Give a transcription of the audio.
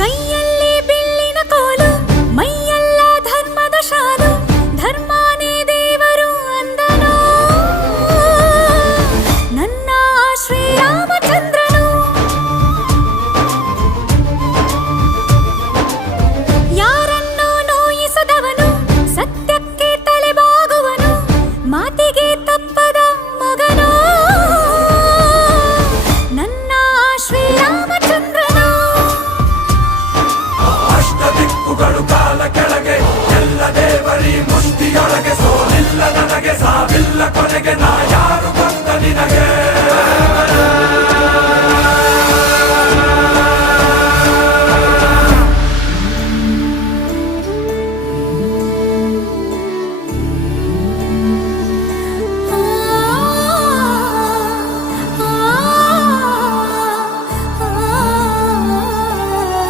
ಕೈಯಲ್ಲಿ ಬಿಲ್ಲಿನ ಕೋಲು ಮೈಯೆಲ್ಲ ಧರ್ಮದ ಶಾಲು ಧರ್ಮನೇ ದೇವರು ಅಂದನು ನನ್ನ ಶ್ರೀರಾಮಚಂದ್ರನು. ಯಾರನ್ನು ನೋಯಿಸದವನು ಸತ್ಯಕ್ಕೆ ತಲೆಬಾಗುವನು ಮಾತಿಗೆ ತಪ್ಪದ ಮಗನು ನನ್ನ ಶ್ರೀರಾಮಚಂದ್ರನು. ಅಷ್ಟ ದಿಕ್ಕುಗಳು ಕಾಲ ಕೆಳಗೆ ಎಲ್ಲ ದೇವರಿ ಮುಷ್ಟಿಯೊಳಗೆ ಸೋಲಿಲ್ಲ ನನಗೆ ಸಾವಿಲ್ಲ ಕೊನೆಗೆ ನಾಯ